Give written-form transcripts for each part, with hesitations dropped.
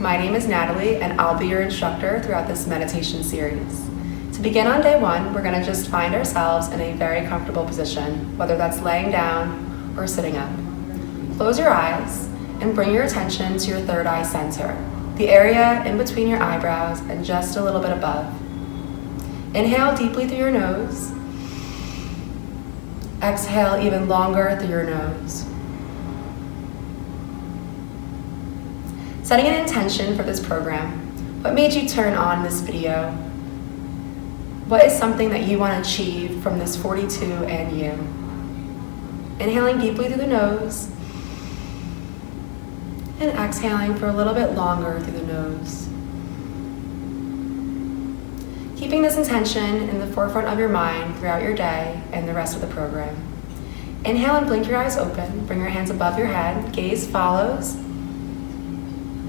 My name is Natalie, and I'll be your instructor throughout this meditation series. To begin on day one, we're going to just find ourselves in a very comfortable position, whether that's laying down or sitting up. Close your eyes and bring your attention to your third eye center, the area in between your eyebrows and just a little bit above. Inhale deeply through your nose. Exhale even longer through your nose. Setting an intention for this program. What made you turn on this video? What is something that you want to achieve from this 42 and you? Inhaling deeply through the nose and exhaling for a little bit longer through the nose. Keeping this intention in the forefront of your mind throughout your day and the rest of the program. Inhale and blink your eyes open. Bring your hands above your head. Gaze follows.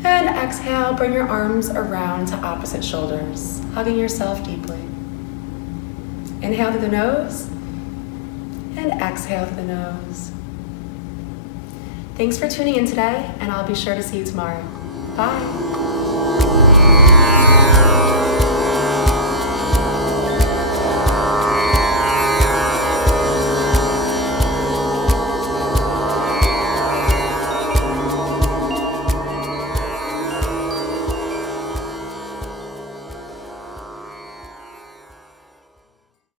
And exhale, bring your arms around to opposite shoulders, hugging yourself deeply. Inhale through the nose, and exhale through the nose. Thanks for tuning in today, and I'll be sure to see you tomorrow. Bye.